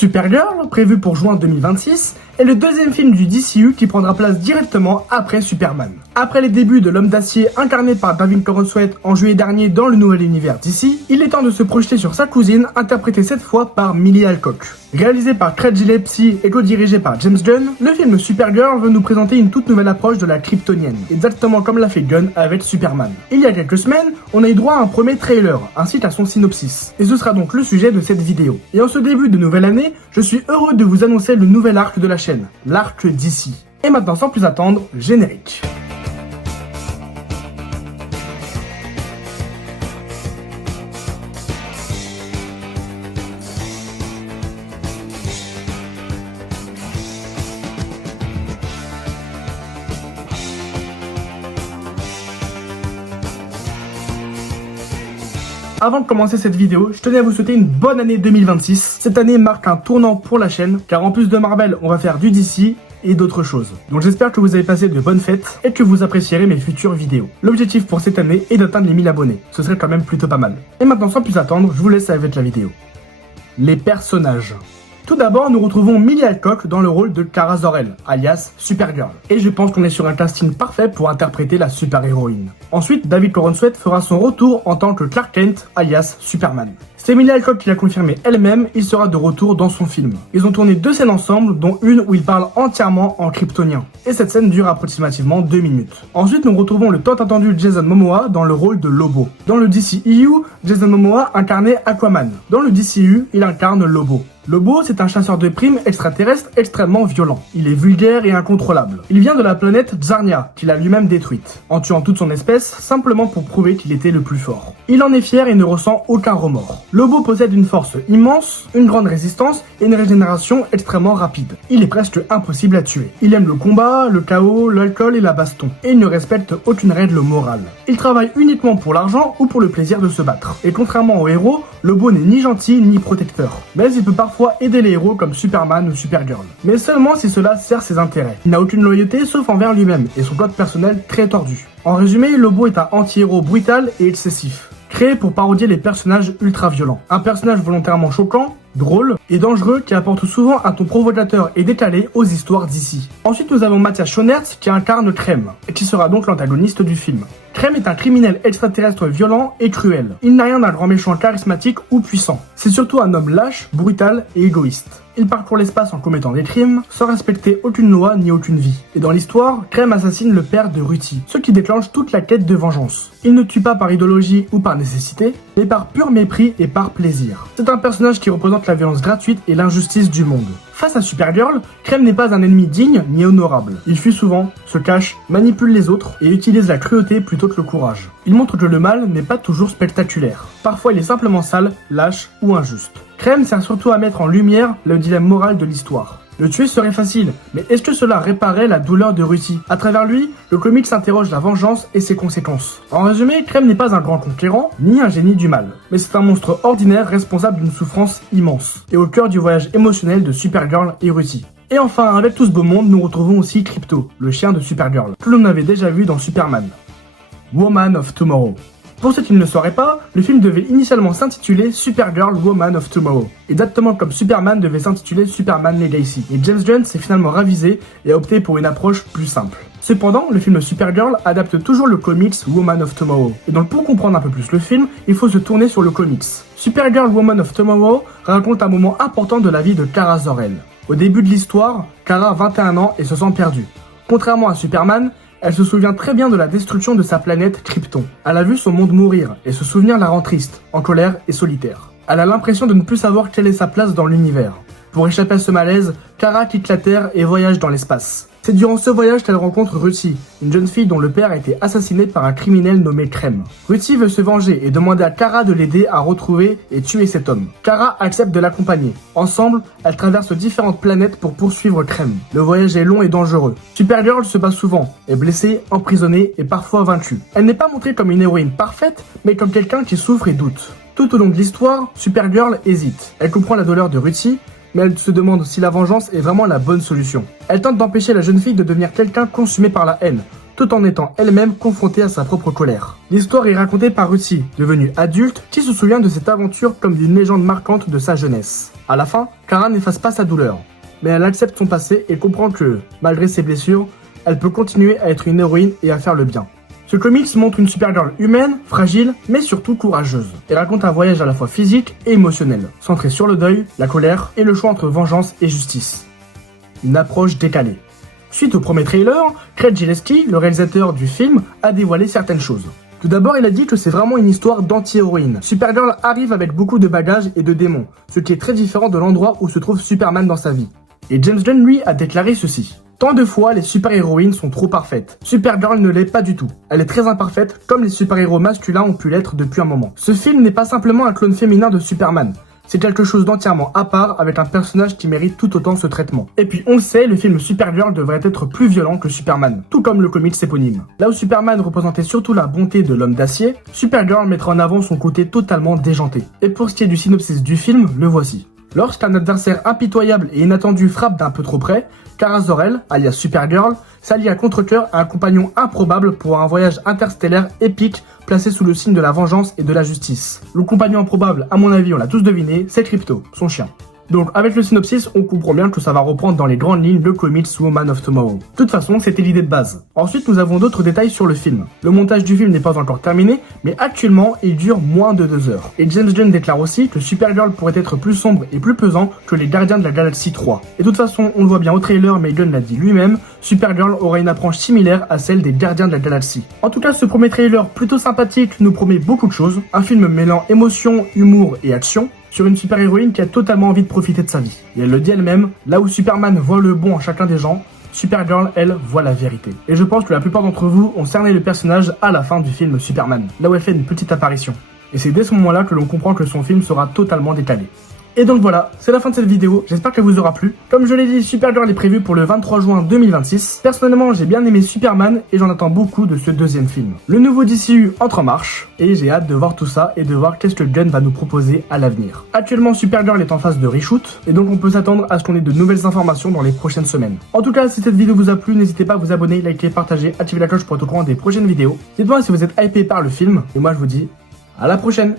Supergirl, prévu pour juin 2026, est le deuxième film du DCU qui prendra place directement après Superman. Après les débuts de l'homme d'acier incarné par David Corenswet en juillet dernier dans le nouvel univers DC, il est temps de se projeter sur sa cousine, interprétée cette fois par Millie Alcock. Réalisé par Craig Gillespie et co-dirigé par James Gunn, le film Supergirl veut nous présenter une toute nouvelle approche de la kryptonienne, exactement comme l'a fait Gunn avec Superman. Il y a quelques semaines, on a eu droit à un premier trailer, ainsi qu'à son synopsis, et ce sera donc le sujet de cette vidéo. Et en ce début de nouvelle année, je suis heureux de vous annoncer le nouvel arc de la chaîne, l'arc DC. Et maintenant, sans plus attendre, générique. Avant de commencer cette vidéo, je tenais à vous souhaiter une bonne année 2026. Cette année marque un tournant pour la chaîne, car en plus de Marvel, on va faire du DC et d'autres choses. Donc j'espère que vous avez passé de bonnes fêtes et que vous apprécierez mes futures vidéos. L'objectif pour cette année est d'atteindre les 1000 abonnés. Ce serait quand même plutôt pas mal. Et maintenant, sans plus attendre, je vous laisse avec la vidéo. Les personnages. Tout d'abord, nous retrouvons Millie Alcock dans le rôle de Kara Zor-El, alias Supergirl. Et je pense qu'on est sur un casting parfait pour interpréter la super-héroïne. Ensuite, David Corenswet fera son retour en tant que Clark Kent, alias Superman. C'est Millie Alcock qui l'a confirmé elle-même, il sera de retour dans son film. Ils ont tourné 2 scènes ensemble, dont une où il parle entièrement en kryptonien. Et cette scène dure approximativement 2 minutes. Ensuite, nous retrouvons le tant attendu Jason Momoa dans le rôle de Lobo. Dans le DCEU, Jason Momoa incarnait Aquaman. Dans le DCU, il incarne Lobo. Lobo, c'est un chasseur de primes extraterrestre extrêmement violent. Il est vulgaire et incontrôlable. Il vient de la planète Zarnia, qu'il a lui-même détruite, en tuant toute son espèce, simplement pour prouver qu'il était le plus fort. Il en est fier et ne ressent aucun remords. Lobo possède une force immense, une grande résistance et une régénération extrêmement rapide. Il est presque impossible à tuer. Il aime le combat, le chaos, l'alcool et la baston, et il ne respecte aucune règle morale. Il travaille uniquement pour l'argent ou pour le plaisir de se battre. Et contrairement aux héros, Lobo n'est ni gentil ni protecteur. Mais il peut parfois aider les héros comme Superman ou Supergirl. Mais seulement si cela sert ses intérêts. Il n'a aucune loyauté sauf envers lui-même et son code personnel très tordu. En résumé, Lobo est un anti-héros brutal et excessif, créé pour parodier les personnages ultra-violents. Un personnage volontairement choquant, drôle et dangereux qui apporte souvent un ton provocateur et décalé aux histoires d'ici. Ensuite, nous avons Matthias Schoenaerts qui incarne Crème et qui sera donc l'antagoniste du film. Crème est un criminel extraterrestre violent et cruel. Il n'a rien d'un grand méchant charismatique ou puissant. C'est surtout un homme lâche, brutal et égoïste. Il parcourt l'espace en commettant des crimes, sans respecter aucune loi ni aucune vie. Et dans l'histoire, Crème assassine le père de Ruthie, ce qui déclenche toute la quête de vengeance. Il ne tue pas par idéologie ou par nécessité, mais par pur mépris et par plaisir. C'est un personnage qui représente la violence gratuite et l'injustice du monde. Face à Supergirl, Crème n'est pas un ennemi digne ni honorable. Il fuit souvent, se cache, manipule les autres et utilise la cruauté plutôt que le courage. Il montre que le mal n'est pas toujours spectaculaire. Parfois il est simplement sale, lâche ou injuste. Crème sert surtout à mettre en lumière le dilemme moral de l'histoire. Le tuer serait facile, mais est-ce que cela réparait la douleur de Ruthie? À travers lui, le comic s'interroge la vengeance et ses conséquences. En résumé, Crème n'est pas un grand conquérant, ni un génie du mal, mais c'est un monstre ordinaire responsable d'une souffrance immense, et au cœur du voyage émotionnel de Supergirl et Ruthie. Et enfin, avec tout ce beau monde, nous retrouvons aussi Krypto, le chien de Supergirl, que l'on avait déjà vu dans Superman. Woman of Tomorrow. Pour ceux qui ne le sauraient pas, le film devait initialement s'intituler Supergirl Woman of Tomorrow, exactement comme Superman devait s'intituler Superman Legacy. Et James Gunn s'est finalement ravisé et a opté pour une approche plus simple. Cependant, le film Supergirl adapte toujours le comics Woman of Tomorrow. Et donc pour comprendre un peu plus le film, il faut se tourner sur le comics. Supergirl Woman of Tomorrow raconte un moment important de la vie de Kara Zor-El. Au début de l'histoire, Kara a 21 ans et se sent perdue. Contrairement à Superman, elle se souvient très bien de la destruction de sa planète Krypton. Elle a vu son monde mourir, et ce souvenir la rend triste, en colère et solitaire. Elle a l'impression de ne plus savoir quelle est sa place dans l'univers. Pour échapper à ce malaise, Kara quitte la Terre et voyage dans l'espace. C'est durant ce voyage qu'elle rencontre Ruthie, une jeune fille dont le père a été assassiné par un criminel nommé Crème. Ruthie veut se venger et demander à Kara de l'aider à retrouver et tuer cet homme. Kara accepte de l'accompagner. Ensemble, elles traversent différentes planètes pour poursuivre Crème. Le voyage est long et dangereux. Supergirl se bat souvent, est blessée, emprisonnée et parfois vaincue. Elle n'est pas montrée comme une héroïne parfaite, mais comme quelqu'un qui souffre et doute. Tout au long de l'histoire, Supergirl hésite. Elle comprend la douleur de Ruthie, mais elle se demande si la vengeance est vraiment la bonne solution. Elle tente d'empêcher la jeune fille de devenir quelqu'un consumé par la haine, tout en étant elle-même confrontée à sa propre colère. L'histoire est racontée par Ruthie, devenue adulte, qui se souvient de cette aventure comme d'une légende marquante de sa jeunesse. À la fin, Kara n'efface pas sa douleur, mais elle accepte son passé et comprend que, malgré ses blessures, elle peut continuer à être une héroïne et à faire le bien. Ce comics montre une Supergirl humaine, fragile, mais surtout courageuse, et raconte un voyage à la fois physique et émotionnel, centré sur le deuil, la colère et le choix entre vengeance et justice. Une approche décalée. Suite au premier trailer, Craig Gillespie, le réalisateur du film, a dévoilé certaines choses. Tout d'abord, il a dit que c'est vraiment une histoire d'anti-héroïne. Supergirl arrive avec beaucoup de bagages et de démons, ce qui est très différent de l'endroit où se trouve Superman dans sa vie. Et James Gunn, lui, a déclaré ceci. Tant de fois, les super-héroïnes sont trop parfaites. Supergirl ne l'est pas du tout. Elle est très imparfaite, comme les super-héros masculins ont pu l'être depuis un moment. Ce film n'est pas simplement un clone féminin de Superman. C'est quelque chose d'entièrement à part, avec un personnage qui mérite tout autant ce traitement. Et puis, on le sait, le film Supergirl devrait être plus violent que Superman, tout comme le comics éponyme. Là où Superman représentait surtout la bonté de l'homme d'acier, Supergirl mettra en avant son côté totalement déjanté. Et pour ce qui est du synopsis du film, le voici. Lorsqu'un adversaire impitoyable et inattendu frappe d'un peu trop près, Kara Zor-El, alias Supergirl, s'allie à contre-cœur à un compagnon improbable pour un voyage interstellaire épique placé sous le signe de la vengeance et de la justice. Le compagnon improbable, à mon avis on l'a tous deviné, c'est Krypto, son chien. Donc avec le synopsis, on comprend bien que ça va reprendre dans les grandes lignes le comics Woman of Tomorrow. De toute façon, c'était l'idée de base. Ensuite, nous avons d'autres détails sur le film. Le montage du film n'est pas encore terminé, mais actuellement, il dure moins de 2 heures. Et James Gunn déclare aussi que Supergirl pourrait être plus sombre et plus pesant que les Gardiens de la Galaxie 3. Et de toute façon, on le voit bien au trailer, mais Gunn l'a dit lui-même, Supergirl aura une approche similaire à celle des Gardiens de la Galaxie. En tout cas, ce premier trailer plutôt sympathique nous promet beaucoup de choses. Un film mêlant émotion, humour et action, sur une super-héroïne qui a totalement envie de profiter de sa vie. Et elle le dit elle-même, là où Superman voit le bon en chacun des gens, Supergirl, elle, voit la vérité. Et je pense que la plupart d'entre vous ont cerné le personnage à la fin du film Superman, là où elle fait une petite apparition. Et c'est dès ce moment-là que l'on comprend que son film sera totalement décalé. Et donc voilà, c'est la fin de cette vidéo, j'espère qu'elle vous aura plu. Comme je l'ai dit, Supergirl est prévue pour le 23 juin 2026. Personnellement, j'ai bien aimé Superman et j'en attends beaucoup de ce deuxième film. Le nouveau DCU entre en marche et j'ai hâte de voir tout ça et de voir qu'est-ce que Gunn va nous proposer à l'avenir. Actuellement, Supergirl est en phase de reshoot et donc on peut s'attendre à ce qu'on ait de nouvelles informations dans les prochaines semaines. En tout cas, si cette vidéo vous a plu, n'hésitez pas à vous abonner, liker, partager, activer la cloche pour être au courant des prochaines vidéos. Dites-moi si vous êtes hypé par le film et moi je vous dis à la prochaine.